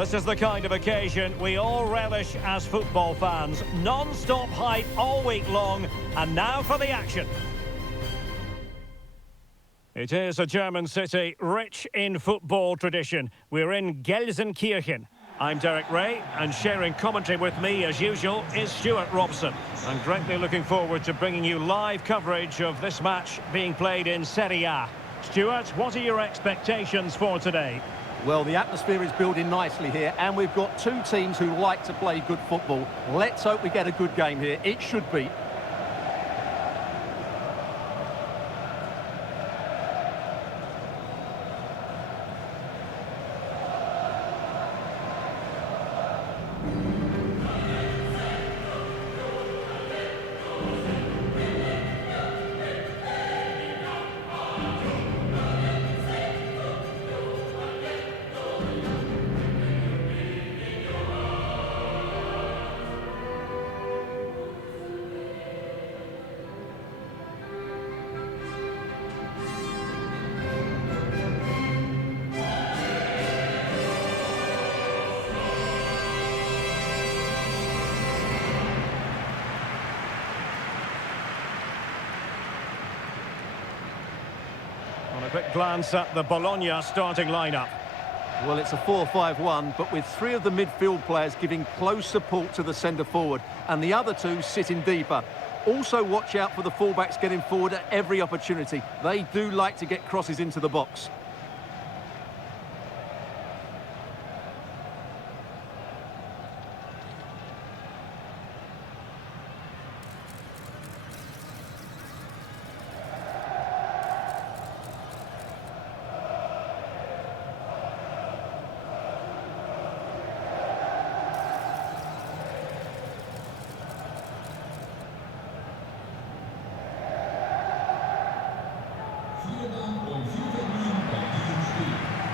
This is the kind of occasion we all relish as football fans. Non-stop hype all week long, and now for the action. It is a German city rich in football tradition. We're in Gelsenkirchen. I'm Derek Ray, and sharing commentary with me, as usual, is Stuart Robson. I'm greatly looking forward to bringing you live coverage of this match being played in Serie A. Stuart, what are your expectations for today? Well, the atmosphere is building nicely here, and we've got two teams who like to play good football. Let's hope we get a good game here. It should be. On a quick glance at the Bologna starting lineup. Well, it's a 4-5-1, but with three of the midfield players giving close support to the centre-forward, and the other two sitting deeper. Also, watch out for the fullbacks getting forward at every opportunity. They do like to get crosses into the box.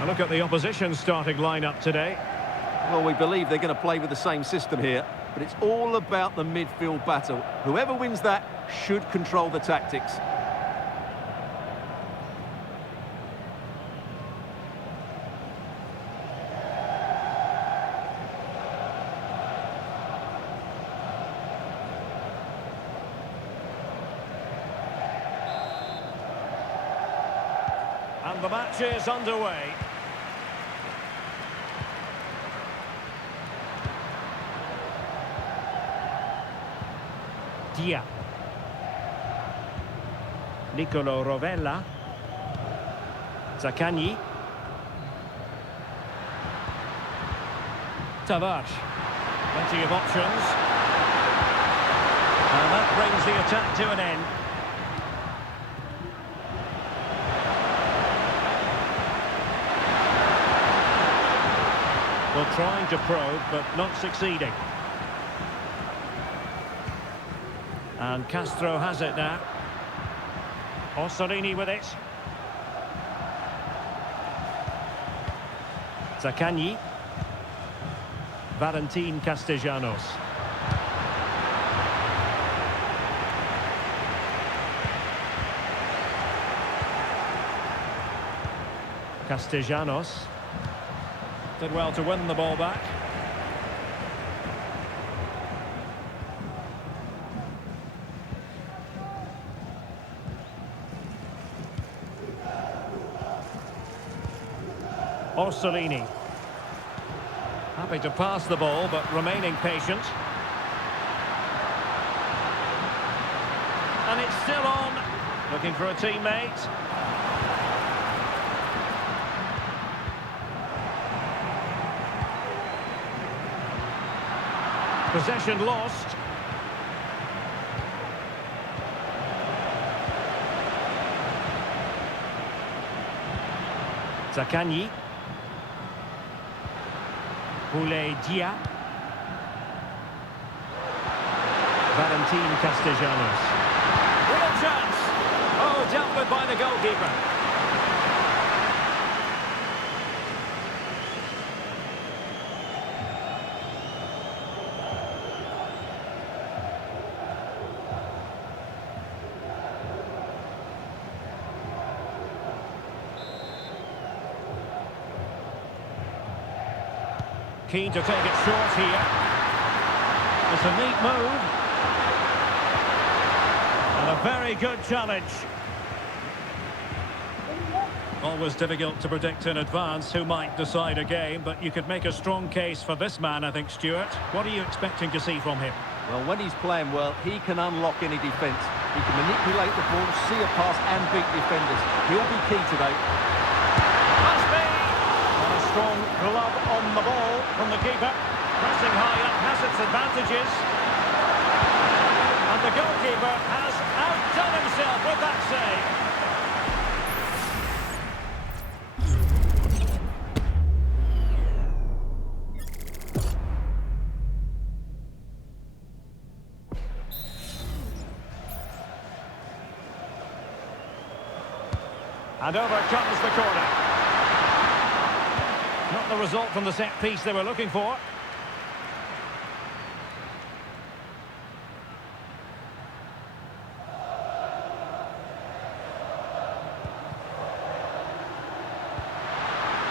A look at the opposition starting lineup today. Well, we believe they're going to play with the same system here, but it's all about the midfield battle. Whoever wins that should control the tactics. And the match is underway. Dia. Nicolo Rovella. Zaccagni. Tavares. Plenty of options. And that brings the attack to an end. Well, trying to probe, but not succeeding. And Castro has it now. Orsolini with it. Zaccagni. Valentin Castellanos. Castellanos. Did well to win the ball back. Orsolini. Happy to pass the ball, but remaining patient. And it's still on. Looking for a teammate. Possession lost. Zaccagni. Dia. Valentin Castellanos. Real chance. Oh, dealt with by the goalkeeper. Keen to take it short here. It's a neat move. And a very good challenge. Always difficult to predict in advance who might decide a game, but you could make a strong case for this man, I think, Stuart. What are you expecting to see from him? Well, when he's playing well, he can unlock any defence. He can manipulate the ball, see a pass and beat defenders. He'll be key today. Must be! And a strong glove on the ball from the keeper. Pressing high up has its advantages. And the goalkeeper has outdone himself with that save. And over comes the corner. Not the result from the set piece they were looking for.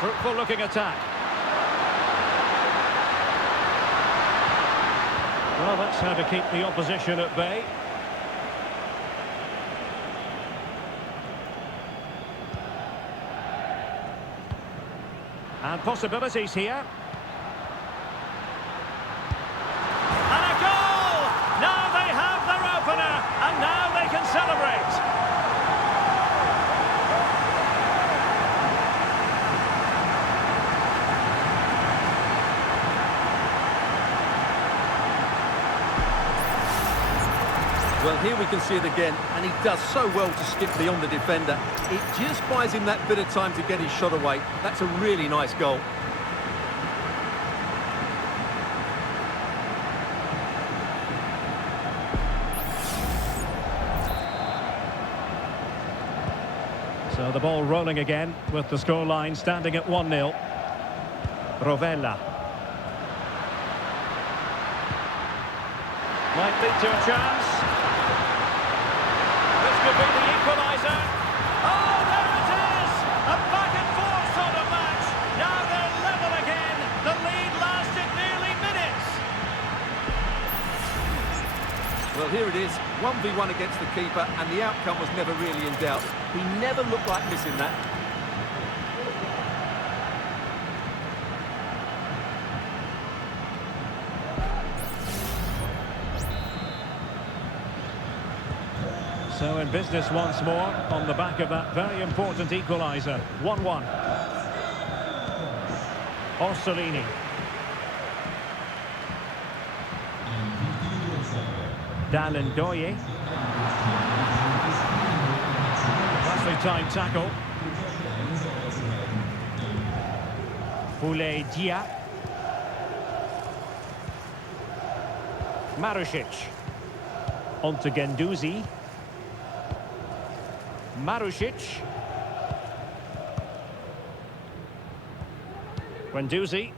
Fruitful looking attack. Well, that's how to keep the opposition at bay. And possibilities here. And a goal! Now they have their opener, and now they can celebrate. Well, here we can see it again, and he does so well to skip beyond the defender. It just buys him that bit of time to get his shot away. That's a really nice goal. So the ball rolling again with the scoreline standing at 1-0. Rovella. Might lead to a chance. This could be the equaliser. Oh, there it is! A back-and-forth sort of match. Now they're level again. The lead lasted nearly minutes. Well, here it is, 1v1 against the keeper, and the outcome was never really in doubt. He never looked like missing that. So in business once more on the back of that very important equaliser. 1-1. Orsolini. Dalendoye. Nicely timed tackle. Foulé Dia. Marusic. On to Guendouzi. Marusic. Guendouzi.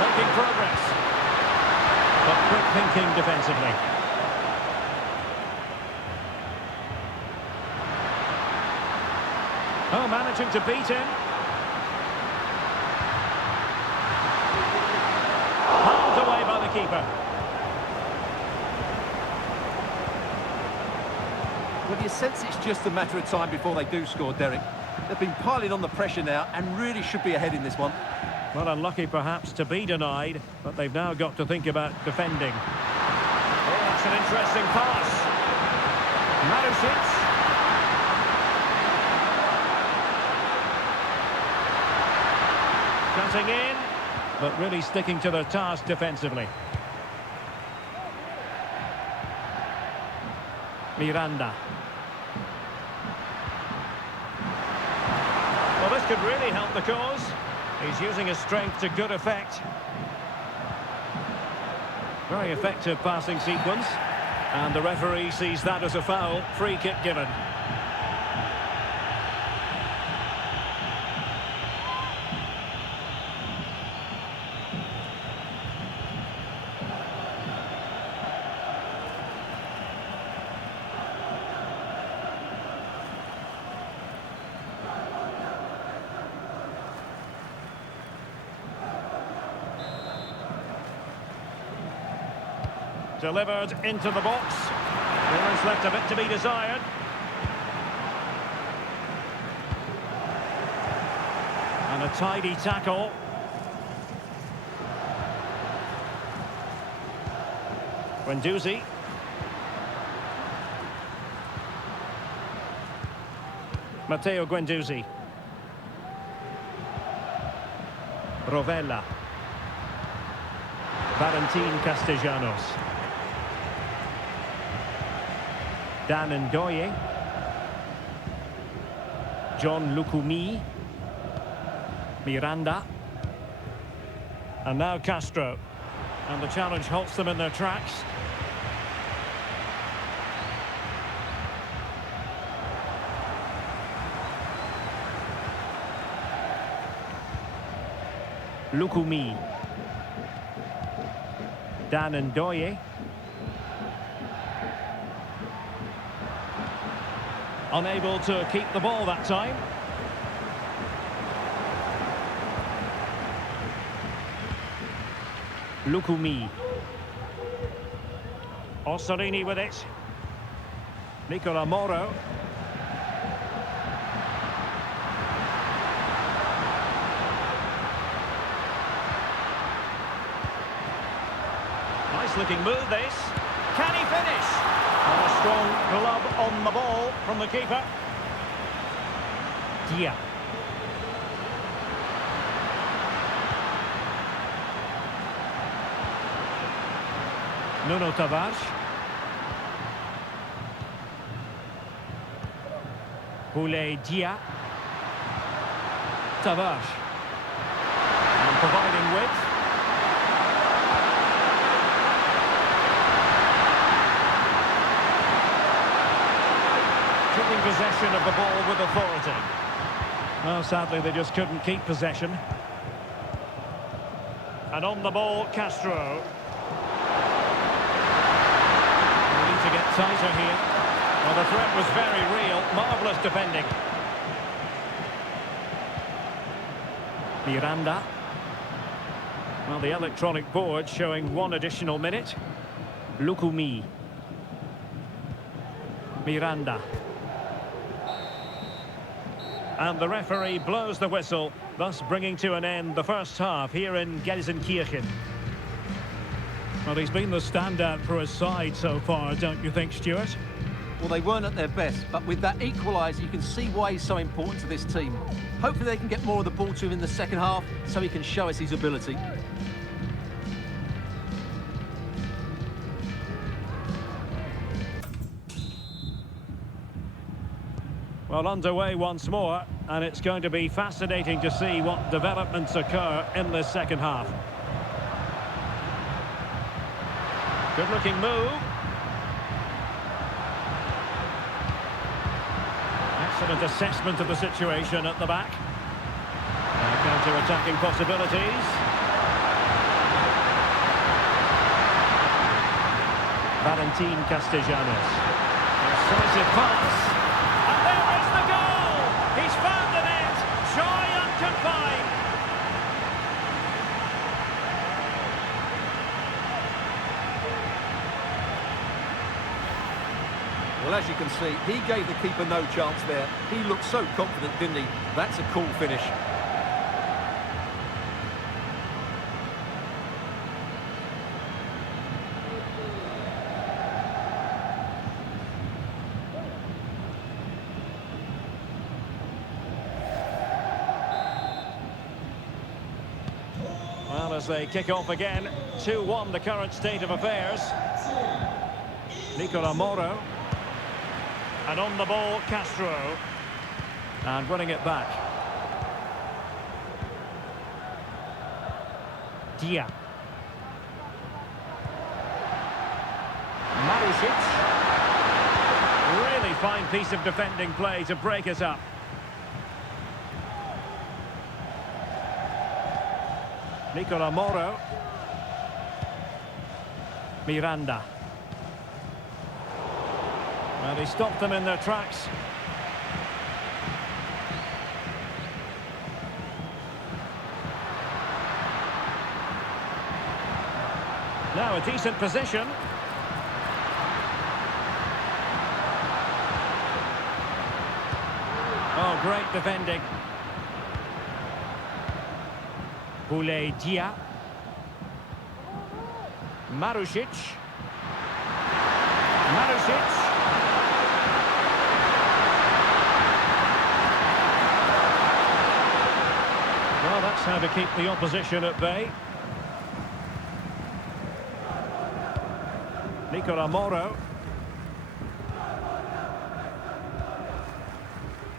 Making progress. But quick thinking defensively. Oh, managing to beat him. Palmed away by the keeper. Well, you sense it's just a matter of time before they do score, Derek. They've been piling on the pressure now and really should be ahead in this one. Well, unlucky perhaps to be denied, but they've now got to think about defending. Oh, that's an interesting pass. Marusic. Cutting in, but really sticking to their task defensively. Miranda. Well, this could really help the cause. He's using his strength to good effect. Very effective passing sequence. And the referee sees that as a foul. Free kick given. Delivered into the box. Clearance left a bit to be desired. And a tidy tackle. Guendouzi. Matteo Guendouzi. Rovella. Valentin Castellanos. Dan Ndoye. John Lukumi. Miranda. And now Castro. And the challenge halts them in their tracks. Lukumi. Dan Ndoye. Unable to keep the ball that time. Lukumi. Orsolini with it. Nicola Moro. Nice looking move this. Can he finish? And a strong glove on the ball from the keeper. Dia. Nuno Tavares. Boulaye Dia. Tavares. And providing width. Keeping possession of the ball with authority. Well, sadly, they just couldn't keep possession. And on the ball, Castro. We need to get tighter here. Well, the threat was very real. Marvellous defending. Miranda. Well, the electronic board showing one additional minute. Lukumi. Miranda. And the referee blows the whistle, thus bringing to an end the first half here in Gelsenkirchen. Well, he's been the standout for his side so far, don't you think, Stuart? Well, they weren't at their best, but with that equaliser, you can see why he's so important to this team. Hopefully they can get more of the ball to him in the second half, so he can show us his ability. Well, underway once more, and it's going to be fascinating to see what developments occur in this second half. Good-looking move. Excellent assessment of the situation at the back. Counter-attacking possibilities. Valentin Castellanos. Decisive pass. And there is the goal! He's found the net! Joy unconfined! Well, as you can see, he gave the keeper no chance there. He looked so confident, didn't he? That's a cool finish. Well, as they kick off again, 2-1 the current state of affairs. Nicola Moro. And on the ball, Castro. And winning it back. Dia. Maricic. Really fine piece of defending play to break it up. Nicola Moro. Miranda. Well, he stopped them in their tracks. Now a decent position. great defending. Bologna. Marusic. Marusic. Well, that's how to keep the opposition at bay. Nicola Moro.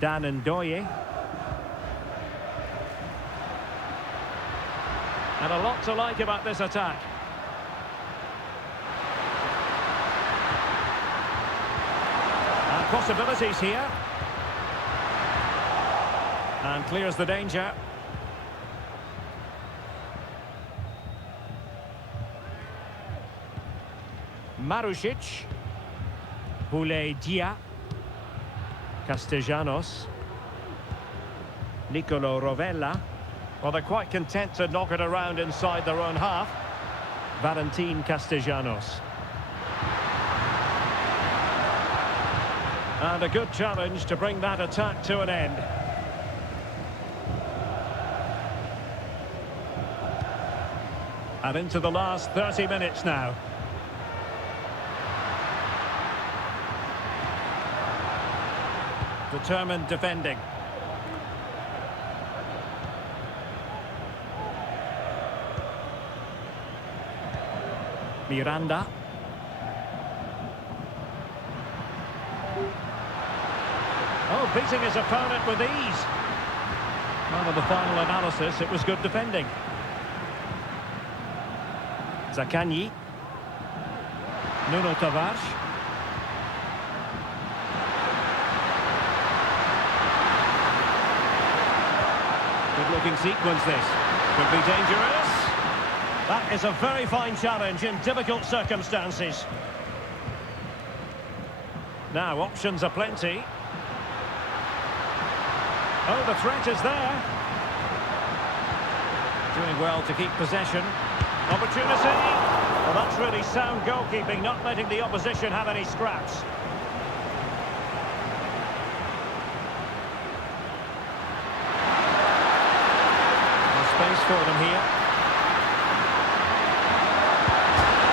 Dan Ndoye. And a lot to like about this attack. And possibilities here. And clears the danger. Marusic. Bologna. Castellanos. Nicolo Rovella. Well, they're quite content to knock it around inside their own half. Valentin Castellanos. And a good challenge to bring that attack to an end. And into the last 30 minutes now. Determined defending. Miranda. Oh, beating his opponent with ease. Well, in the final analysis, it was good defending. Zaccagni. Nuno Tavares. Good-looking sequence, this. Could be dangerous. That is a very fine challenge in difficult circumstances. Now, options are plenty. Oh, the threat is there. Doing well to keep possession. Opportunity. Well, that's really sound goalkeeping, not letting the opposition have any scraps. There's space for them here.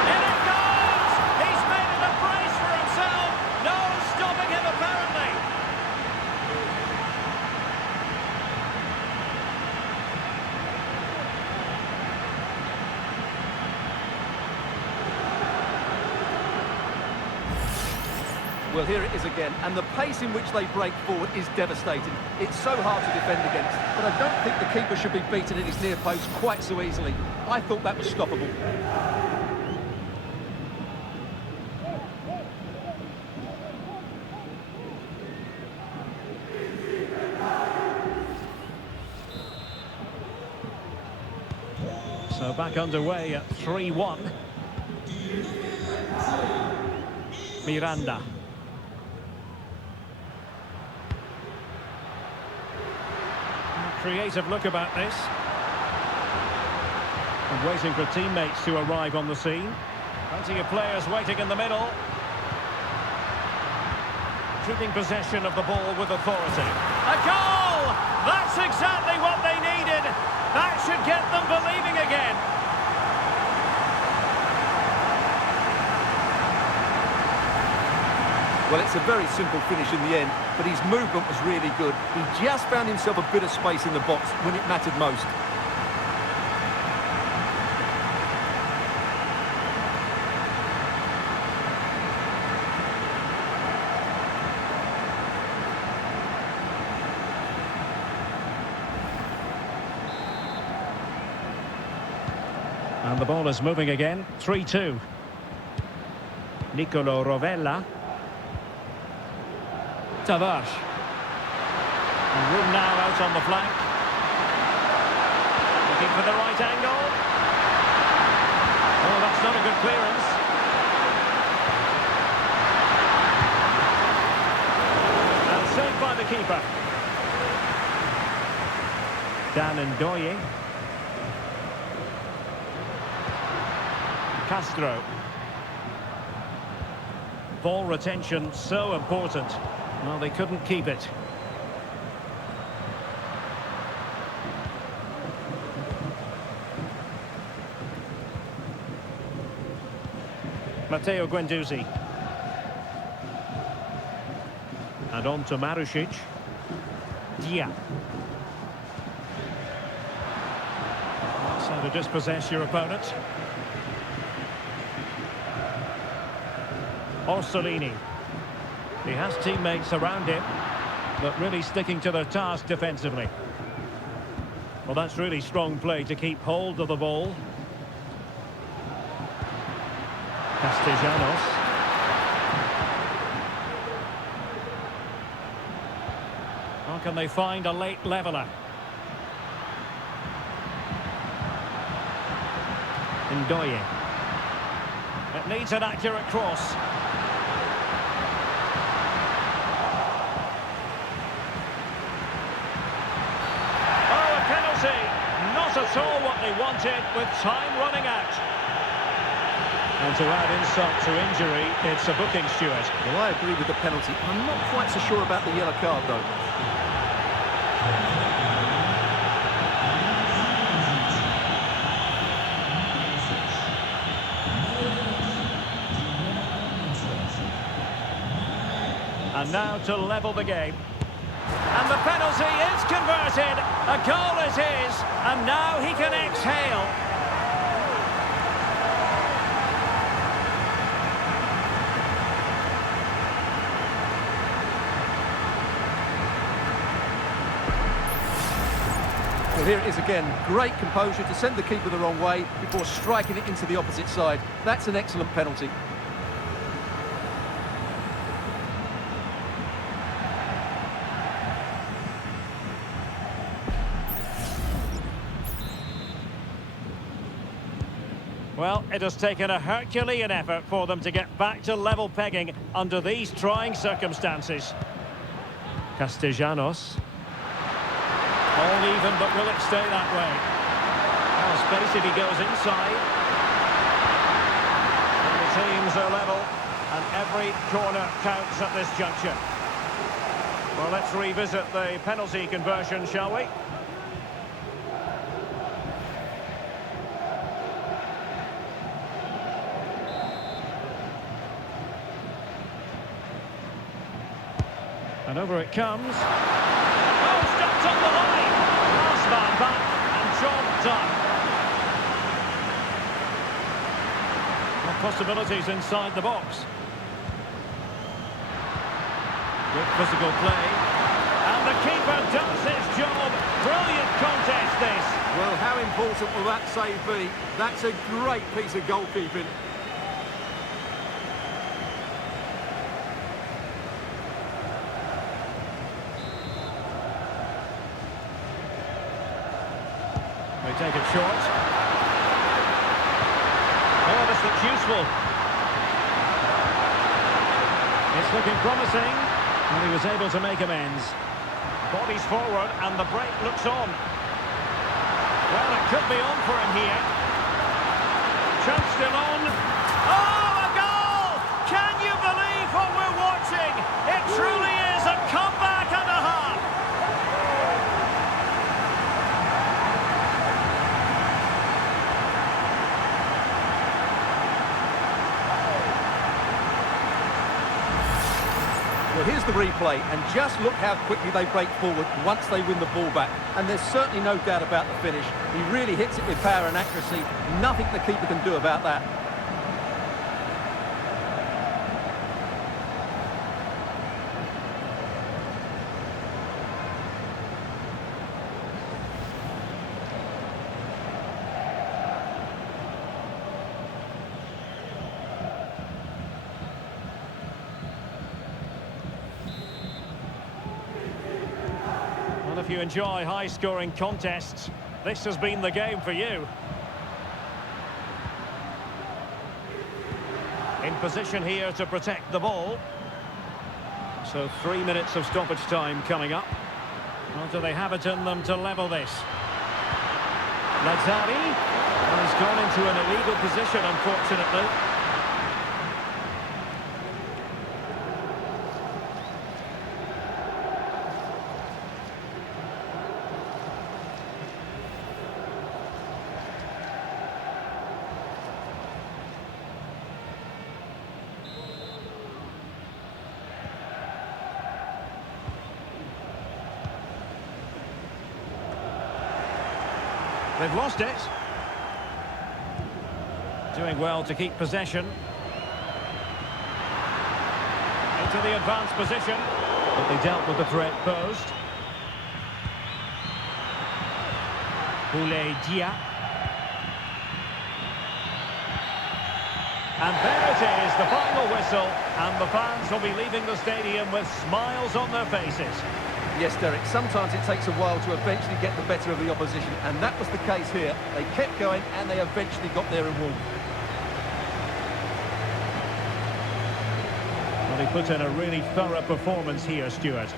In it goes! He's made it a brace for himself. No stopping him, apparently. Well, here it is again, and the pace in which they break forward is devastating. It's so hard to defend against, but I don't think the keeper should be beaten in his near post quite so easily. I thought that was stoppable. So back underway at 3-1. Miranda. Creative look about this. And waiting for teammates to arrive on the scene. Plenty of players waiting in the middle. Keeping possession of the ball with authority. A goal! That's exactly what they needed. That should get them believing again. Well, it's a very simple finish in the end, but his movement was really good. He just found himself a bit of space in the box when it mattered most. And the ball is moving again. 3-2. Nicolo Rovella. Tavares. And room now out on the flank. Looking for the right angle. Oh, that's not a good clearance. And saved by the keeper. Dan Ndoye. Castro. Ball retention so important. Well, they couldn't keep it. Matteo Guendouzi. And on to Marušić. Dia. That's how to dispossess your opponent. Orsolini. He has teammates around him, but really sticking to their task defensively. Well, that's really strong play to keep hold of the ball. Castellanos. How can they find a late leveller? Ndoye. It needs an accurate cross. Not at all what they wanted, with time running out. And to add insult to injury, it's a booking, Stuart. Well, I agree with the penalty. I'm not quite so sure about the yellow card, though. And now to level the game. And the penalty is converted. A goal it is. And now he can exhale. Well, here it is again. Great composure to send the keeper the wrong way before striking it into the opposite side. That's an excellent penalty. Well, it has taken a Herculean effort for them to get back to level pegging under these trying circumstances. Castellanos. All even, but will it stay that way? Now space if he goes inside. And the teams are level, and every corner counts at this juncture. Well, let's revisit the penalty conversion, shall we? And over it comes. Oh, stopped on the line. Last man back, and job done. Well, possibilities inside the box. Good physical play. And the keeper does his job. Brilliant contest, this. Well, how important will that save be? That's a great piece of goalkeeping. They take it short. Oh, this looks useful. It's looking promising, and he was able to make amends. Bodies forward, and the break looks on. Well, it could be on for him here. Chance still on. Oh, a goal! Can you believe what we're watching? It truly is a comeback and a half. Well, here's the replay, and just look how quickly they break forward once they win the ball back. And there's certainly no doubt about the finish. He really hits it with power and accuracy. Nothing the keeper can do about that. If you enjoy high-scoring contests, this has been the game for you. In position here to protect the ball. So 3 minutes of stoppage time coming up. Or do they have it in them to level this? Lazzari. Well, he's gone into an illegal position, unfortunately. They've lost it. Doing well to keep possession. Into the advanced position. But they dealt with the threat posed. Bologna. And there it is, the final whistle, and the fans will be leaving the stadium with smiles on their faces. Yes, Derek, sometimes it takes a while to eventually get the better of the opposition, and that was the case here. They kept going, and they eventually got their reward. Well, he put in a really thorough performance here, Stuart.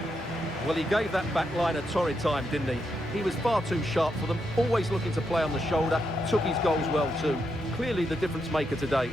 Well, he gave that back line a torrid time, didn't he? He was far too sharp for them, always looking to play on the shoulder, took his goals well too. Clearly the difference maker today.